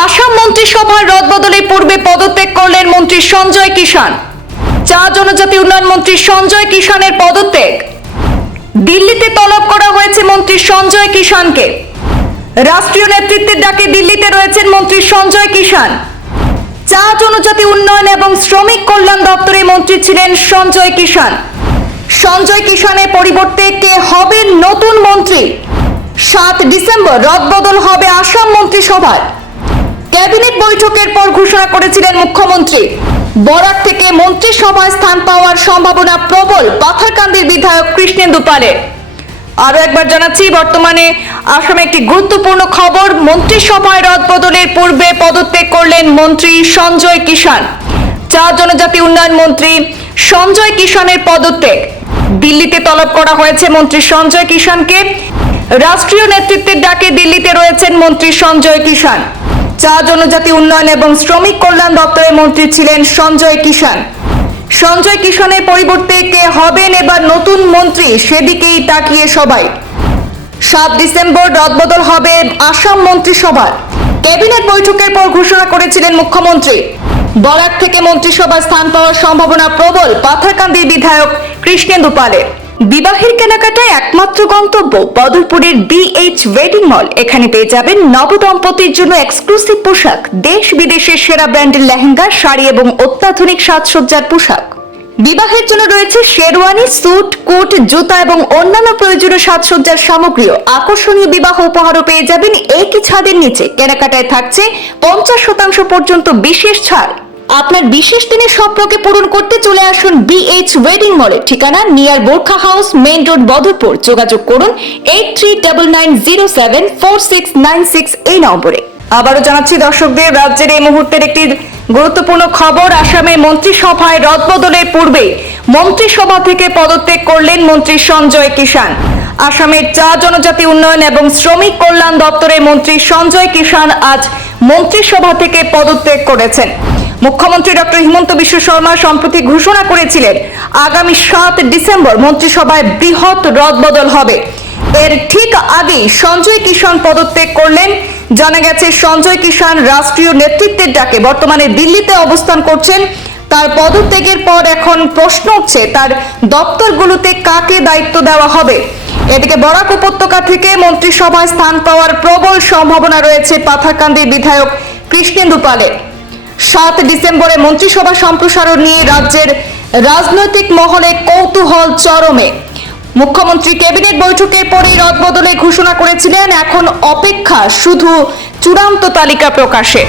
আসাম মন্ত্রিসভার রদবদলের পূর্বে পদত্যাগ করলেন মন্ত্রী সঞ্জয় কিষান চা জনজাতি উন্নয়ন মন্ত্রী সঞ্জয় কিষানের পদত্যাগ। দিল্লিতে তলব করা হয়েছে মন্ত্রী সঞ্জয় কিষানকে রাষ্ট্রীয় নেতৃত্বের ডাকে দিল্লিতে রয়েছেন মন্ত্রী সঞ্জয় কিষান চা জনজাতি উন্নয়ন এবং শ্রমিক কল্যাণ দপ্তরের মন্ত্রী ছিলেন সঞ্জয় কিষান সঞ্জয় কিষানের পরিবর্তে কে হবেন নতুন মন্ত্রী? সাত ডিসেম্বর রদবদল হবে আসাম মন্ত্রিসভার। ক্যাবিনেট বৈঠকের পর ঘোষণা করেছিলেন মুখ্যমন্ত্রী। বরাক থেকে মন্ত্রিসভায় স্থান পাওয়ার সম্ভাবনা প্রবল পাথারকান্দির বিধায়ক কৃষ্ণেন্দু পালের আরও একবার জানাচ্ছি, বর্তমানে আসামে একটি গুরুত্বপূর্ণ খবর, মন্ত্রিসভায় রদবদলের পূর্বে পদত্যাগ করলেন মন্ত্রী সঞ্জয় কিষান চা জনজাতি উন্নয়ন মন্ত্রী সঞ্জয় কিষানের পদত্যাগ। দিল্লিতে তলব করা হয়েছে মন্ত্রী সঞ্জয় কিষানকে রাষ্ট্রীয় নেতৃত্বের ডাকে দিল্লিতে রয়েছেন মন্ত্রী সঞ্জয় কিষান চা জনজাতি উন্নয়ন এবং শ্রমিক কল্যাণ দপ্তরের মন্ত্রী ছিলেন সঞ্জয় কিষান সঞ্জয় কিষানের পরিবর্তে কে হবেন এবার নতুন মন্ত্রী সেদিকেই তাকিয়ে সবাই। সাত ডিসেম্বর রদবদল হবে আসাম মন্ত্রিসভার। ক্যাবিনেট বৈঠকের পর ঘোষণা করেছিলেন মুখ্যমন্ত্রী। বরাক থেকে মন্ত্রিসভায় স্থান পাওয়ার সম্ভাবনা প্রবল, পাথারকান্দির বিধায়ক কৃষ্ণেন্দু পালের। বিবাহের কেনাকাটায় একমাত্র গন্তব্য বদরপুরের বিএইচ ওয়েডিং মল এখানে পেয়ে যাবেন নবদম্পতির জন্য এক্সক্লুসিভ পোশাক, দেশ বিদেশের সেরা ব্র্যান্ডের লেহেঙ্গা, শাড়ি এবং অত্যাধুনিক সাজসজ্জার পোশাক। বিবাহের জন্য রয়েছে শেরওয়ানি স্যুট, কোট, জুতা এবং অন্যান্য প্রয়োজনীয় সাজসজ্জার সামগ্রীও। আকর্ষণীয় বিবাহ উপহারও পেয়ে যাবেন একই ছাদের নিচে। কেনাকাটায় থাকছে পঞ্চাশ শতাংশ পর্যন্ত বিশেষ ছাড়। আপনার বিশেষ দিনের স্বপ্নকে পূরণ করতে চলে আসুন বিএইচ ওয়েডিং মলের ঠিকানা নিয়ার বোরখা হাউস মেইন রোড বদরপুর। যোগাযোগ করুন এইট এই নম্বরে। আবারও জানাচ্ছি দর্শকদের, রাজ্যের এই মুহূর্তের একটি গুরুত্বপূর্ণ খবর, আসামে মন্ত্রিসভায় রদবদলের পূর্বে মন্ত্রিসভা থেকে পদত্যাগ করলেন মন্ত্রী সঞ্জয় কিষান আসামের চা জনজাতি উন্নয়ন এবং শ্রমিক কল্যাণ দপ্তরের মন্ত্রী সঞ্জয় কিষান আজ মন্ত্রিসভা থেকে পদত্যাগ করেছেন। মুখ্যমন্ত্রী ডক্টর হিমন্ত বিশ্ব শর্মা সম্প্রতি ঘোষণা করেছিলেন, আগামী সাত ডিসেম্বর মন্ত্রিসভায় বৃহৎ রদবদল হবে। এর ঠিক আগেই সঞ্জয় কিষান পদত্যাগ করলেন। জানা গেছে, সঞ্জয় কিষাণ রাষ্ট্রীয় নেতৃত্বের ডাকে বর্তমানে দিল্লিতে অবস্থান করছেন। তার পদত্যাগের পর এখন প্রশ্ন উঠছে, তার দপ্তরগুলোতে কাকে দায়িত্ব দেওয়া হবে? এদিকে বরাক উপত্যকা থেকে মন্ত্রিসভায় স্থান পাওয়ার প্রবল সম্ভাবনা রয়েছে পাথাকান্দির বিধায়ক কৃষ্ণেন্দু পালের। সাত ডিসেম্বরে মন্ত্রিসভা সম্প্রসারণ নিয়ে রাজ্যের রাজনৈতিক মহলে কৌতূহল চরমে। মুখ্যমন্ত্রী ক্যাবিনেট বৈঠকের পরেই রদবদলে ঘোষণা করেছিলেন, এখন অপেক্ষা শুধু চূড়ান্ত তালিকা প্রকাশে।